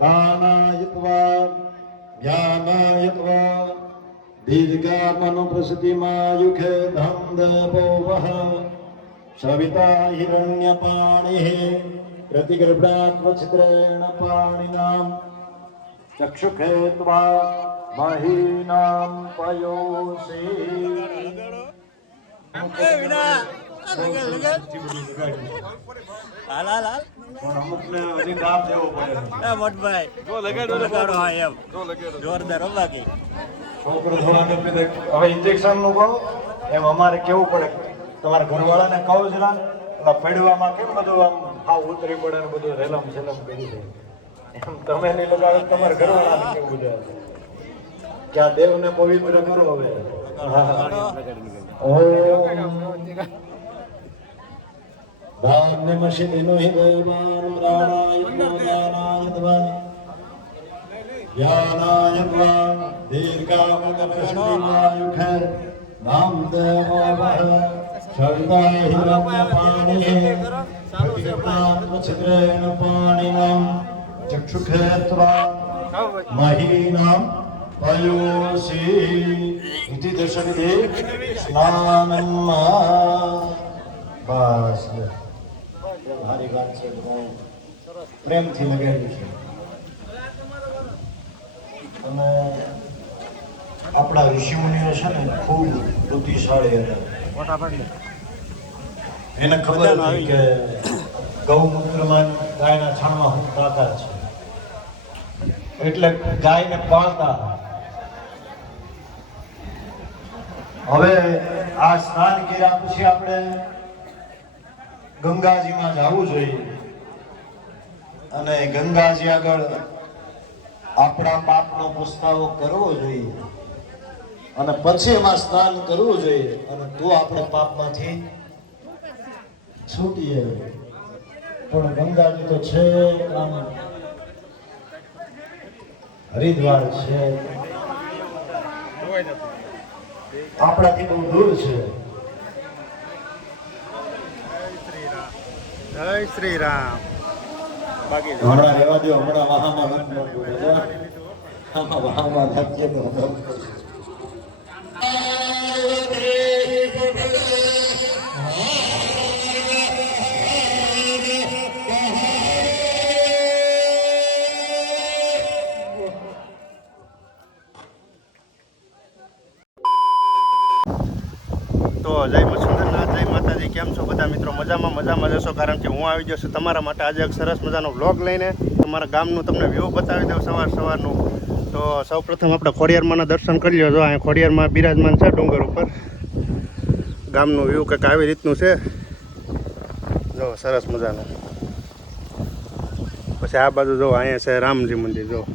કાનાયત્વા જ્ઞાનાયત્વા दीर्घामनुप्रसृतिमायुखे धन्दपोवः सविता हिरण्यपाणिः प्रतिगृह्णात्मचित्रेण पाणिनां चक्षुषे त्वा महीनां पयोषि હાલ હાલ હાલ. પણ અમુકને હજી કામ દેવું પડે એ મોટભાઈ જો લગાડો લગાડો. હા એમ. જો લગાડો. જોરદાર હો બાકી. છોકરો થોડાને હવે ઇન્જેક્શનનું કહો એમ અમારે કેવું પડે? તમારા ઘરવાળાને કહો જરા ઓલા ફેડવામાં કેમ બધું આમ હા ઉતરી પડે ને બધું રેલમ છેલમ કરી દે. એમ તમે નહીં લગાડો તમારા ઘરવાળાને કેવું છે કે આ દેવને પવિત્ર કરો હવે. હા. ઓમ. नमः शिवे नमः देवानं राणाय ज्ञानाय त्वा ज्ञानाय त्वा दीर्घामगमशन्तिमायुखैर् नाम देवावः शरदाहिरण्यपाणिः प्रतिपात्मचिद्रेण पाणिनां चक्षुखे त्वा महीनां पयोसि इति दशभिः स्नानं मा बस મારી વાત છે બધાએ પ્રેમથી લગાવ્યું છે. અને આપણા ઋષિમુનિઓ છે ને, ખૂબ બુદ્ધિશાળી હતા એને ખબર હતી કે ગૌમૂત્રમાં ગાયના છાણમાં હું તાકાત છે. એટલે ગાયને પાળતા. હવે આ સ્નાન કર્યા પછી આપણે ગંગાજીમાં જવું જોઈએ. અને ગંગાજી આગળ આપણા પાપનો પસ્તાવો કરવો જોઈએ. અને પછી એમાં સ્નાન કરવું જોઈએ. અને તો આપણે પાપમાંથી છૂટીએ પણ ગંગાજી તો છે હરિદ્વાર છે. આપણાથી બહુ દૂર છે. જય શ્રી રામ બાકી હમણાં રહેવા દો હમણાં વહામાં આમાં વહામાં નાખીએ તો મજામાં મજામાં જશો કારણ કે હું આવી ગયો છું તમારા માટે આજે એક સરસ મજાનો વ્લોગ લઈને. તમારા ગામનું તમને વ્યૂ બતાવી દઉં સવાર સવારનું. તો સૌપ્રથમ આપણે ખોડિયારમાંના દર્શન કરી લો જો અહીંયા ખોડિયારમાં બિરાજમાન છે ડુંગર ઉપર. ગામનું વ્યૂ કંઈક આવી રીતનું છે. જો, સરસ મજાનું. પછી આ બાજુ જો, અહીંયા છે રામજી મંદિર, જો.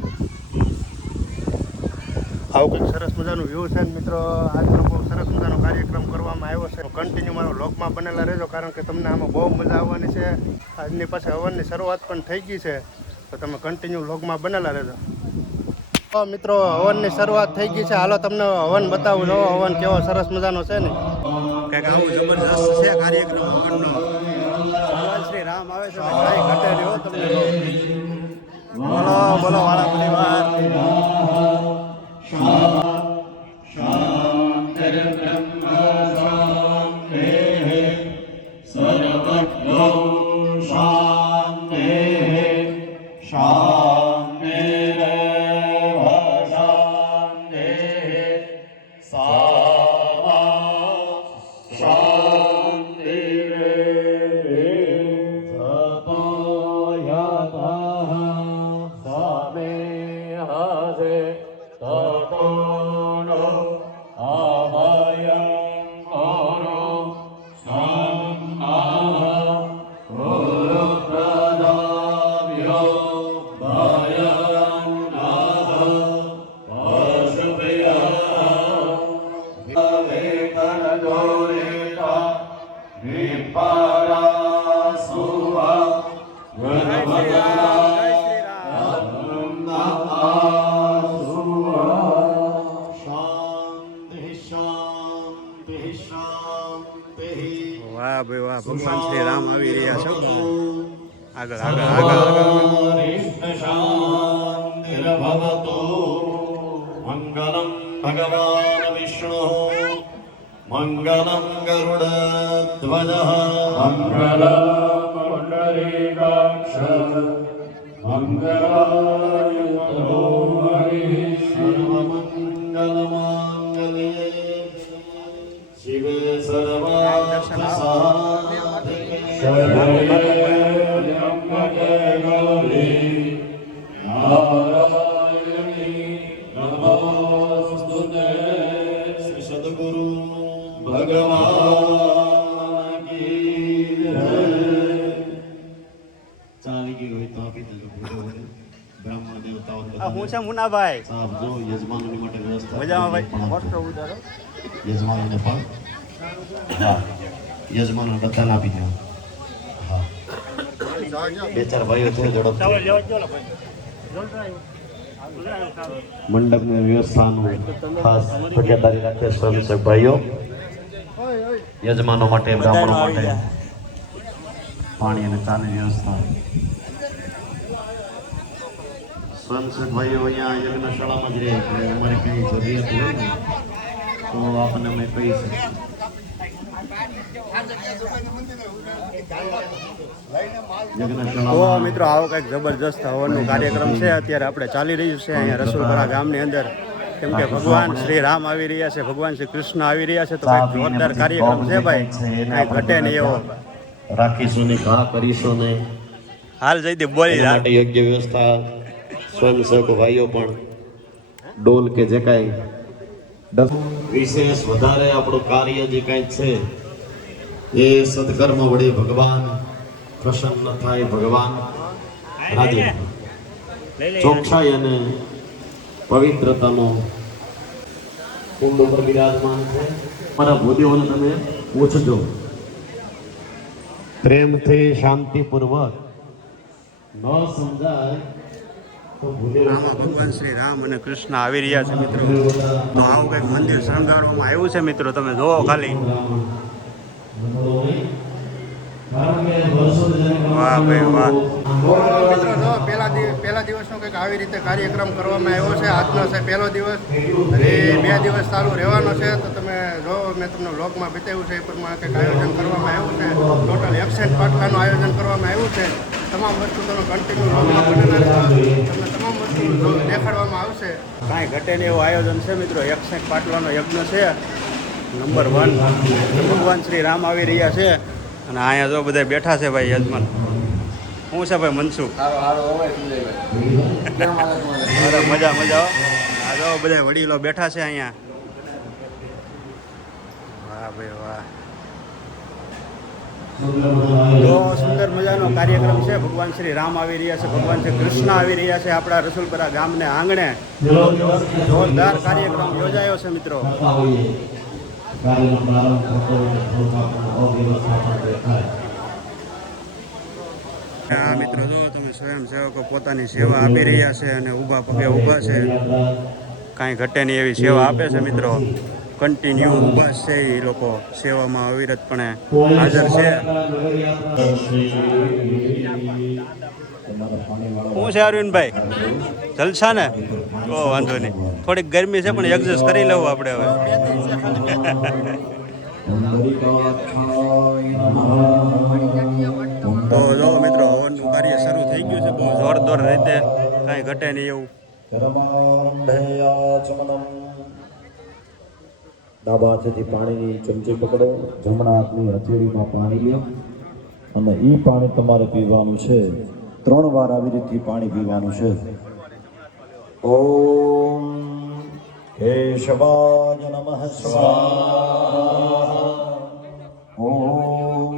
આવું કંઈક સરસ મજાનું વ્યૂ છે મિત્રો. આજનો બહુ સરસ મજાનો કાર્યક્રમ કરવામાં આવ્યો છે. કન્ટિન્યુ મારો લોકમાં બનેલા રહેજો, કારણ કે તમને આમાં બહુ મજા આવવાની છે. આજની પાસે હવનની શરૂઆત પણ થઈ ગઈ છે. તો તમે કન્ટિન્યુ લોકમાં બનેલા રહેજો. તો મિત્રો, હવનની શરૂઆત થઈ ગઈ છે. હાલો, તમને હવન બતાવું. જો, હવન કેવો સરસ મજાનો છે ને? કંઈક આવું જબરજસ્ત છે કાર્યક્રમ હવનનો. શ્રી રામ આવે છે કાંઈ ઘટે તમને. બોલો બોલો, વાળા પરિવાર. વાહ ભાઈ વાહ ભગવાન શ્રી રામ આવી રહ્યા છો. આગળ આગળ આગળ મંગલમ ભગવાન વિષ્ણુ મંગલમ ગરુડ ધ્વજ મંગલ મંગલેક્ષ મંગલાય હું છે મુનાભાઈ. સાહેબ જો યજમાનોની માટે વ્યવસ્થા મજામાં ભાઈ. મોસ્ટ ઉતારો યજમાનોને પણ. હા. યજમાનો બધાને આપી દો હા. બે ચાર ભાઈઓ છે ઝડપ મંડપની વ્યવસ્થાનું ખાસ તકેદારી રાખે સ્વયંસેવક ભાઈઓ. યજમાનો માટે બ્રાહ્મણો માટે પાણી અને ચાની વ્યવસ્થા. સ્વયંસેવક ભાઈઓ અહીંયા યજ્ઞશાળામાં જ રહે એટલે અમારે કંઈ જરૂરિયાત હોય તો આપણને અમે કહી શકીએ તો મિત્રો આવો કંઈક જબરજસ્ત હવનનો કાર્યક્રમ છે. અત્યારે આપણે ચાલી રહ્યું છે અહીંયા રસુલપરા ગામની અંદર. કેમ કે ભગવાન શ્રી રામ આવી રહ્યા છે ભગવાન શ્રી કૃષ્ણ આવી રહ્યા છે. તો કંઈક જોરદાર કાર્યક્રમ છે ભાઈ. કંઈ ઘટે નહીં એવો. રાખીશું ને ઘા કરીશું ને. હાલ જયદીપ બોલી માટે યોગ્ય વ્યવસ્થા સ્વયંસેવક ભાઈઓ પણ ડોલ કે જે કાંઈ. વિશેષ વધારે આપણું કાર્ય જે કાંઈ છે એ સદકર્મ વડે ભગવાન પ્રસન્ન થાય ભગવાન. રાજી ચોખ્ખાઈ અને પવિત્રતાનો કુંડ ઉપર બિરાજમાન છે. મારા ભૂદેવોને તમે પૂછજો. પ્રેમથી શાંતિપૂર્વક ન સમજાય ભગવાન શ્રી રામ અને કૃષ્ણ આવી રહ્યા છે મિત્રો. આવું કંઈક મંદિર શણગારવામાં આવ્યું છે મિત્રો તમે જોવો ખાલી. વાહ ભાઈ વાહ. મિત્રો જો પહેલા દિવસ પહેલા દિવસનો કંઈક આવી રીતે કાર્યક્રમ કરવામાં આવ્યો છે આજનો છે પહેલો દિવસ. અને બે દિવસ ચાલુ રહેવાનો છે તો તમે જો મેં તમને વ્લોગમાં બતાવ્યું છે એ પ્રમાણે કંઈક આયોજન કરવામાં આવ્યું છે. ટોટલ એબસેન્ટ પાટલાનું આયોજન કરવામાં આવ્યું છે. તમામ વસ્તુ તમે કન્ટિન્યુ વ્લોગમાં બનેલા તમને તમામ વસ્તુ દેખાડવામાં આવશે. કાંઈ ઘટે એવું આયોજન છે મિત્રો. એકસઠ પાટલાનો યજ્ઞ છે. Number one. ભગવાન શ્રી રામ આવી રહ્યા છે. અને અહીંયા જો બધા બેઠા છે ભાઈ યજમાન. શું છે ભાઈ મનસુખ. અરે મજા મજા આ જો બધા વડીલો બેઠા છે અહીંયા. વાહ ભાઈ વાહ. તો સુંદર મજાનો કાર્યક્રમ છે. ભગવાન શ્રી રામ આવી રહ્યા છે. ભગવાન શ્રી કૃષ્ણ આવી રહ્યા છે આપણા રસુલપરા ગામને આંગણે. જોરદાર કાર્યક્રમ યોજાયો છે મિત્રો. કાર્યનો પ્રારંભ થતો થોડુંક આપણને દેખાય આ મિત્રો જો તમે સ્વયંસેવકો પોતાની સેવા આપી રહ્યા છે અને ઊભા પગે ઊભા છે કાંઈ ઘટે નહીં એવી સેવા આપે છે મિત્રો કન્ટિન્યુ ઊભા છે એ લોકો સેવામાં અવિરતપણે હાજર છે શું છે અરવિંદભાઈ જલસા ને ઓ વાંધો નહીં થોડીક ગરમી છે પણ એડજસ્ટ કરી લેવું આપણે હવે તો જો મિત્રો, હવનનું કાર્ય શરૂ થઈ ગયું છે. બહુ જોરદાર રીતે કાંઈ ઘટે નહીં એવું. ડાબા હાથેથી પાણીની ચમચી પકડો. જમણા હાથની હથેળીમાં પાણી લ્યો. અને એ પાણી તમારે પીવાનું છે. ત્રણ વાર આવી રીતે પાણી પીવાનું છે. ઓમ સ્વાહા ઓમ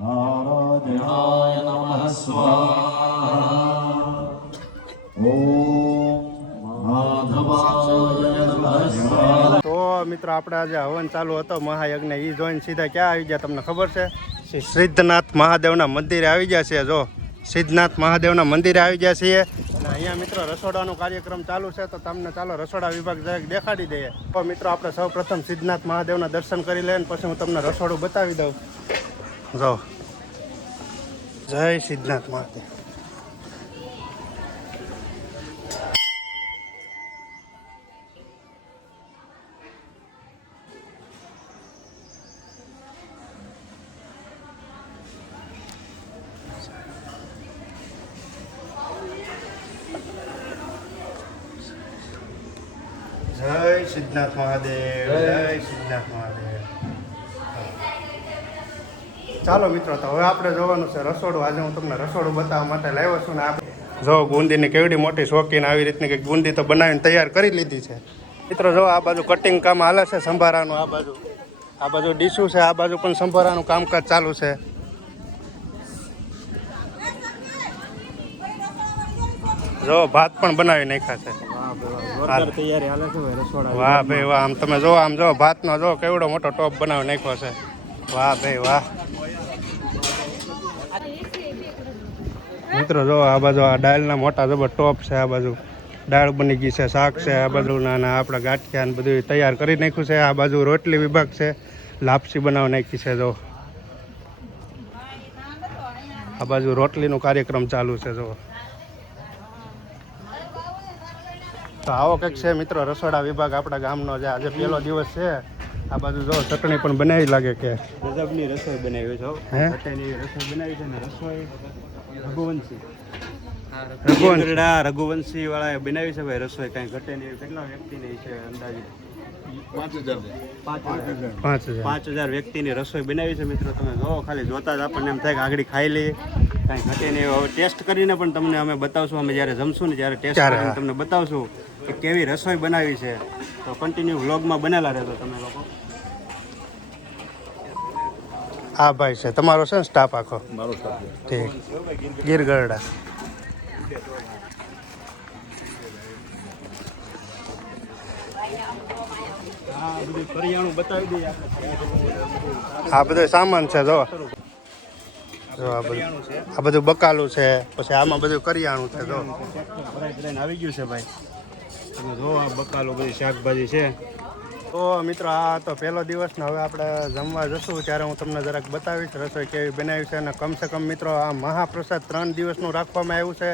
નારાયણાય નમઃ સ્વાહા ઓમ માધવાય તો મિત્રો આપણે આજે હવન ચાલુ હતો મહાયજ્ઞ. એ જોઈને સીધા ક્યાં આવી ગયા તમને ખબર છે? સિદ્ધનાથ મહાદેવના મંદિરે આવી ગયા છે જો. સિદ્ધનાથ મહાદેવના મંદિરે આવી ગયા છીએ. અહીંયા મિત્રો રસોડાનો કાર્યક્રમ ચાલુ છે, તો તમને ચાલો રસોડા વિભાગ જરાક દેખાડી દઈએ. તો મિત્રો આપણે સૌ પ્રથમ સિદ્ધનાથ મહાદેવના દર્શન કરી લઈએ પછી હું તમને રસોડું બતાવી દઉં. જો જય સિદ્ધનાથ મહાદેવ. સિદ્ધનાથ મહાદેવ જય. સિદ્ધનાથ મહાદેવ ચાલો મિત્રો તો હવે આપણે જોવાનું છે રસોડું. આજે હું તમને રસોડું બતાવવા માટે લાવ્યો છું ને આપણે જો ગુંદીની કેવડી મોટી શોખીન આવી રીતની કંઈક ગુંદી તો બનાવીને તૈયાર કરી લીધી છે. મિત્રો જો આ બાજુ કટિંગ કામ હાલે છે સંભારાનું આ બાજુ. આ બાજુ ડીશું છે આ બાજુ પણ સંભારાનું કામકાજ ચાલુ છે. જો ભાત પણ બનાવી નાખ્યા છે. જોરદાર તૈયારી હાલે છે ભાઈ રસોડા વાહ ભાઈ વાહ આમ તમે જો આમ જો ભાતનો જો કેવડો મોટો ટોપ બનાવી નાખ્યો છે. વાહ ભાઈ વાહ. મિત્રો જો આ બાજુ આ દાળના મોટા જબર ટોપ છે આ બાજુ દાળ બની ગઈ છે શાક છે આ બાજુ નાના આપણા ગાંઠિયા ને બધું તૈયાર કરી નાખ્યું છે આ બાજુ રોટલી વિભાગ છે લાપસી બનાવી નાખી છે જો. આ બાજુ રોટલીનો કાર્યક્રમ ચાલુ છે જો. તો આવો કંઈક છે મિત્રો રસોડા વિભાગ આપણા ગામનો જે આજે પહેલો દિવસ છે. આ બાજુ જો ચટણી પણ બનાવી લાગે કે. ગજબની રસોઈ બનાવી છો હે? ઘટેની રસોઈ બનાવી છે ને રસોઈ રઘુવંશી. રઘુવંશી. રઘુવંશી વાળાએ બનાવી છે ભાઈ રસોઈ કાંઈ ઘટે નહીં કેટલા વ્યક્તિની છે અંદાજે? પાંચ હજાર. પાંચ વ્યક્તિની રસોઈ બનાવી છે મિત્રો તમે જોવો ખાલી જોતા જ આપણને એમ થાય કે આગળ ખાઈ લઈએ. કાંઈ ઘટે નહીં હવે ટેસ્ટ કરીને પણ તમને અમે બતાવશું. અમે જ્યારે જમશું ને જ્યારે ટેસ્ટ કરીને તમને બતાવશું. કે કેવી રસોઈ બનાવી છે? તો કન્ટિન્યુ વ્લોગમાં બનેલા રહેતો તમે લોકો. આ ભાઈ છે. તમારો છે ને સ્ટાફ આખો? ઠીક. ગીર ગરડા. આ બધું કરિયાણું બતાવી દઈએ આપણે આ બધો સામાન છે જો. જો આ બધું. આ બધું બકાલું છે. પછી આમાં બધું કરિયાણું છે જો. આવી ગયું છે ભાઈ. આ બકાલો બધી શાકભાજી છે. તો મિત્રો, આ તો પહેલો દિવસ ને હવે આપણે જમવા જશું. ત્યારે હું તમને જરાક બતાવીશ, રસોઈ કેવી બનાવી છે. અને કમસે કમ મિત્રો, આ મહાપ્રસાદ ત્રણ દિવસનું રાખવામાં આવ્યું છે.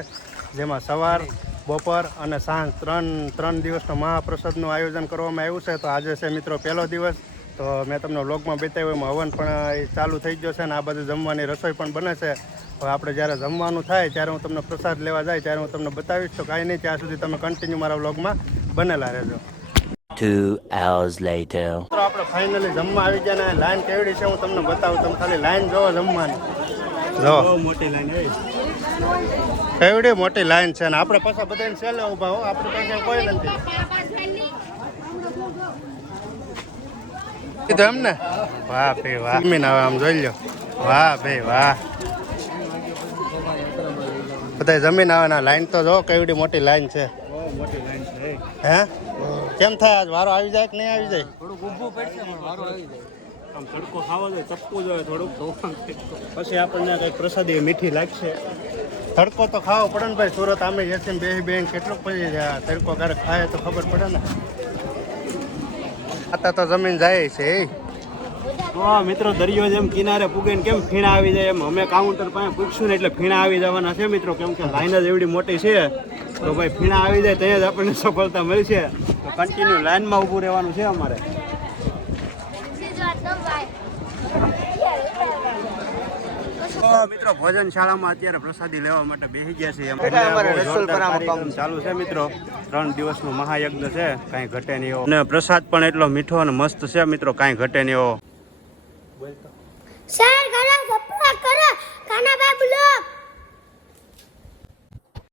જેમાં સવાર, બપોર અને સાંજ ત્રણ ત્રણ દિવસનો મહાપ્રસાદનું આયોજન કરવામાં આવ્યું છે. તો આજે છે મિત્રો પહેલો દિવસ. તો મેં તમને વ્લોગમાં બતાવ્યું એમાં હવન પણ ચાલુ થઈ ગયો છે અને આ બધું જમવાની રસોઈ પણ બને છે. હવે આપણે જ્યારે જમવાનું થાય ત્યારે હું તમને પ્રસાદ લેવા જાય ત્યારે હું તમને બતાવીશ. તો કાંઈ નહીં ત્યાં સુધી તમે કન્ટિન્યુ મારા વ્લોગમાં બનેલા રહેજો. Two hours later. આપણે ફાઇનલી જમવા આવી ગયા ને લાઈન કેવડી છે હું તમને બતાવું. તમે ખાલી લાઈન જોવો જમવાની. જો. મોટી લાઈન આવી કેવડી મોટી લાઈન છે ને આપણે પાછા બધાને સેલે ઊભા હો આપણી પાસે કોઈ નથી. કીધું એમ ને વાહ ભાઈ વાહ. મીન આવે આમ જોઈ લો વાહ ભાઈ વાહ. બધા જમીન આવે ને લાઈન તો જો કેવડી મોટી લાઈન છે. મોટી લાઈન છે હે? કેમ થાય આજ? વારો આવી જાય કે નહીં આવી જાય? વારો આવી જાય. આમ તડકો ખાવો જોઈએ ચપકું જોઈએ થોડુંક. પછી આપણને કંઈક પ્રસાદી મીઠી લાગશે. તડકો તો ખાવો પડે ને ભાઈ. સુરત આમે એસી બે બેન કેટલો પછી જાય તડકો ક્યારેક ખાય તો ખબર પડે ને. આતા તો જમીન જાય છે એ. તો મિત્રો દરિયો જેમ કિનારે પૂગે ને કેમ ફીણા આવી જાય એમ? અમે કાઉન્ટર પાસે પૂછશું ને એટલે ફીણા આવી જવાના છે મિત્રો. કેમ કે લાઈન જ એવડી મોટી છે. તો ભાઈ ફીણા આવી જાય ત્યાં જ આપણને સફળતા મળશે. તો કન્ટિન્યુ લાઈનમાં ઊભું રહેવાનું છે અમારે. મિત્રો ભોજન શાળામાં અત્યારે પ્રસાદી લેવા માટે બેસી ગયા છે. ચાલુ છે મિત્રો. ત્રણ દિવસનો મહાયજ્ઞ છે. કાંઈ ઘટે નહીં અને પ્રસાદ પણ એટલો મીઠો અને મસ્ત છે મિત્રો. કાંઈ ઘટે નહીં 小孩，小孩